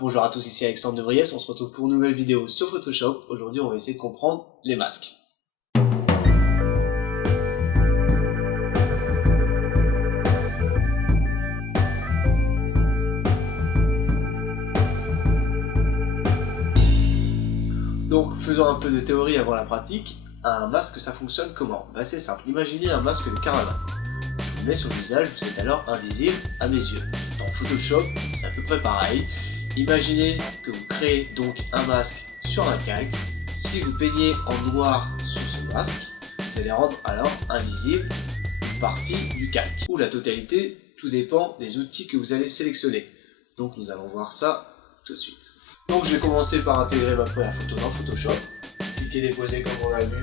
Bonjour à tous, ici Alexandre de Vries, on se retrouve pour une nouvelle vidéo sur Photoshop. Aujourd'hui on va essayer de comprendre les masques. Donc faisons un peu de théorie avant la pratique. Un masque ça fonctionne comment? C'est simple, imaginez un masque de caravane. Je vous mets sur le visage, vous êtes alors invisible à mes yeux. Dans Photoshop, c'est à peu près pareil. Imaginez que vous créez donc un masque sur un calque. Si vous peignez en noir sur ce masque, vous allez rendre alors invisible une partie du calque. Ou la totalité, tout dépend des outils que vous allez sélectionner. Donc nous allons voir ça tout de suite. Donc je vais commencer par intégrer ma première photo dans Photoshop. Cliquer déposer comme on l'a vu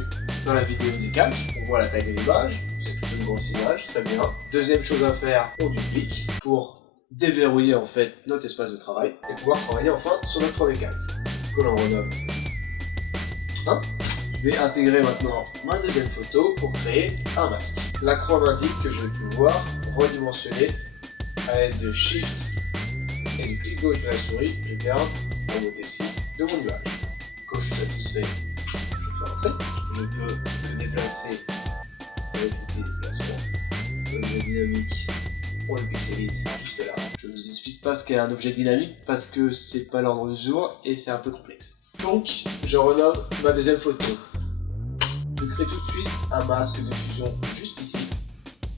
dans la vidéo des calques. On voit la taille de l'image, c'est plutôt une grosse image, très bien. Deuxième chose à faire, on duplique pour déverrouiller en fait notre espace de travail et pouvoir travailler enfin sur notre premier calque que l'on renomme 1. Je vais intégrer maintenant ma deuxième photo pour créer un masque. La croix m'indique que je vais pouvoir redimensionner à l'aide de Shift et du clic gauche de la souris. Je garde la modestie de mon nuage. Quand je suis satisfait, je fais entrer. Je peux le déplacer avec l'outil de déplacement. L'objet dynamique, on le pixelise juste là. Je vous explique pas ce qu'est un objet dynamique parce que c'est pas l'ordre du jour et c'est un peu complexe. Donc, je renomme ma deuxième photo. Je crée tout de suite un masque de fusion juste ici.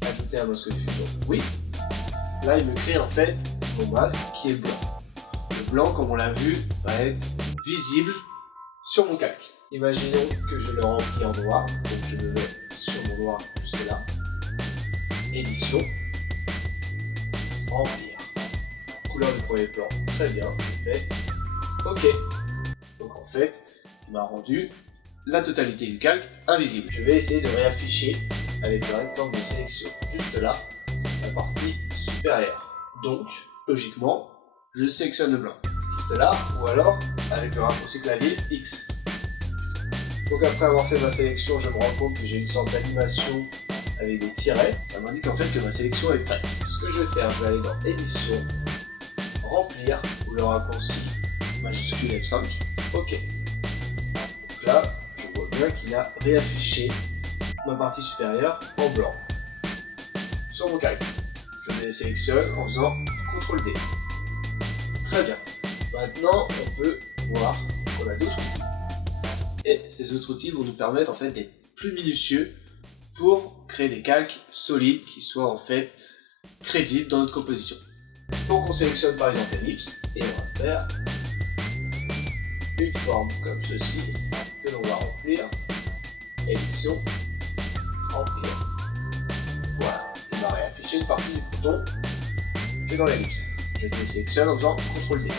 Ajouter un masque de fusion, oui. Là, il me crée en fait mon masque qui est blanc. Le blanc, comme on l'a vu, va être visible sur mon calque. Imaginons que je le remplis en noir. Donc, je le mets sur mon noir juste là. Édition. Remplir. Couleur du premier plan. Très bien, c'est fait. OK. Donc en fait, il m'a rendu la totalité du calque invisible. Je vais essayer de réafficher avec le rectangle de sélection juste là, la partie supérieure. Donc, logiquement, je sélectionne le blanc. Juste là, ou alors avec le raccourci clavier X. Donc après avoir fait ma sélection, je me rends compte que j'ai une sorte d'animation avec des tirets. Ça m'indique en fait que ma sélection est prête. Ce que je vais faire, je vais aller dans Édition, Remplir, ou le raccourci majuscule F5. OK. Donc là, je vois bien qu'il a réaffiché ma partie supérieure en blanc sur mon calque. Je les sélectionne en faisant CTRL D. Très bien. Maintenant, on peut voir qu'on a d'autres outils. Et ces autres outils vont nous permettre en fait d'être plus minutieux pour créer des calques solides qui soient en fait crédibles dans notre composition. Donc on sélectionne par exemple l'ellipse et on va faire une forme comme ceci que l'on va remplir. Édition, remplir. Voilà, il va réafficher une partie du bouton qui est dans l'ellipse. Je désélectionne en faisant CTRL D.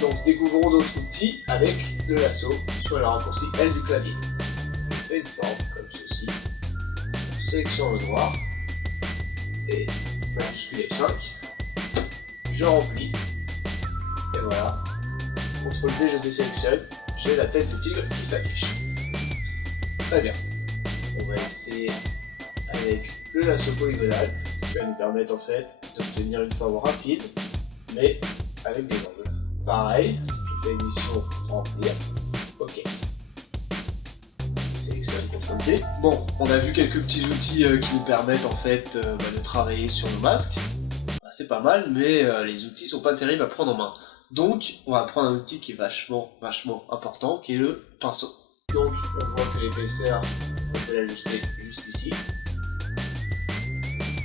Donc découvrons d'autres outils avec le lasso sur le raccourci L du clavier. Je fais une forme comme ceci. On sélectionne le noir et majuscule F5. Je remplis. Et voilà. CTRL D, je désélectionne. J'ai la tête du tigre qui s'affiche. Très bien. On va essayer avec le lasso polygonal qui va nous permettre en fait d'obtenir une forme rapide mais avec des angles. Pareil, je fais édition, remplir. OK. Sélectionne CTRL D. Bon, on a vu quelques petits outils qui nous permettent en fait de travailler sur nos masques. C'est pas mal, mais les outils sont pas terribles à prendre en main. Donc, on va prendre un outil qui est vachement important, qui est le pinceau. Donc, on voit que l'épaisseur, on peut l'ajuster juste ici.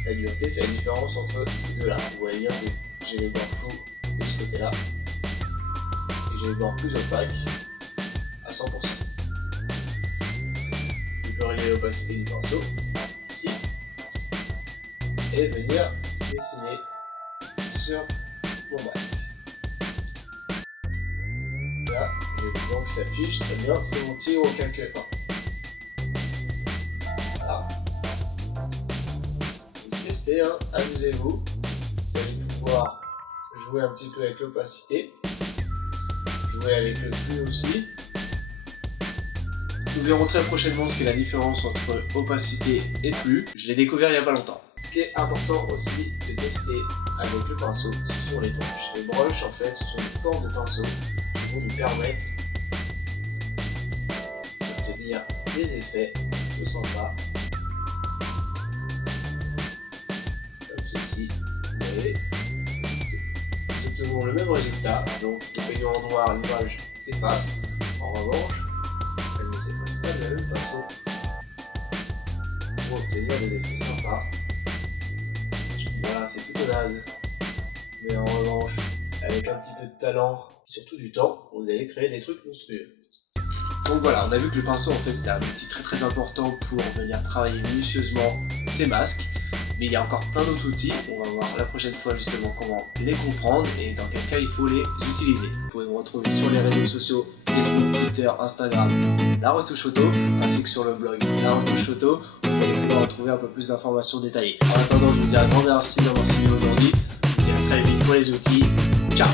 La dureté, c'est la différence entre ces deux-là. Vous voyez bien que j'ai les bords flous de ce côté-là. Et j'ai les bords plus opaques à 100%. Je peux régler l'opacité du pinceau, ici. Et venir dessiner sur mon masque. Là, j'ai le blanc qui s'affiche, très bien, c'est mon tir au calque 1. Voilà. Vous testez, hein, amusez-vous. Vous allez pouvoir jouer un petit peu avec l'opacité, jouer avec le flou aussi. Nous verrons très prochainement ce qu'est la différence entre opacité et flux. Je l'ai découvert il n'y a pas longtemps. Ce qui est important aussi de tester avec le pinceau, ce sont les broches. Les broches, en fait, ce sont des formes de pinceaux qui vont nous permettre d'obtenir des effets de sympa. Comme ceci. Vous voyez, nous obtenons le même résultat. Donc, le peignant en noir, l'image s'efface. En revanche, elle ne s'efface pas de la même façon pour obtenir des effets sympas. Voilà, c'est plutôt naze. Mais en revanche, avec un petit peu de talent, surtout du temps, vous allez créer des trucs monstrueux. Donc voilà, on a vu que le pinceau en fait c'était un outil très important pour venir travailler minutieusement ces masques. Mais il y a encore plein d'autres outils, on va voir la prochaine fois justement comment les comprendre et dans quel cas il faut les utiliser. Vous pouvez me retrouver sur les réseaux sociaux, Facebook, Twitter, Instagram, La Retouche Photo, ainsi que sur le blog La Retouche Photo, où vous allez pouvoir retrouver un peu plus d'informations détaillées. En attendant, je vous dis un grand merci d'avoir suivi aujourd'hui, je vous dis à très vite pour les outils, ciao.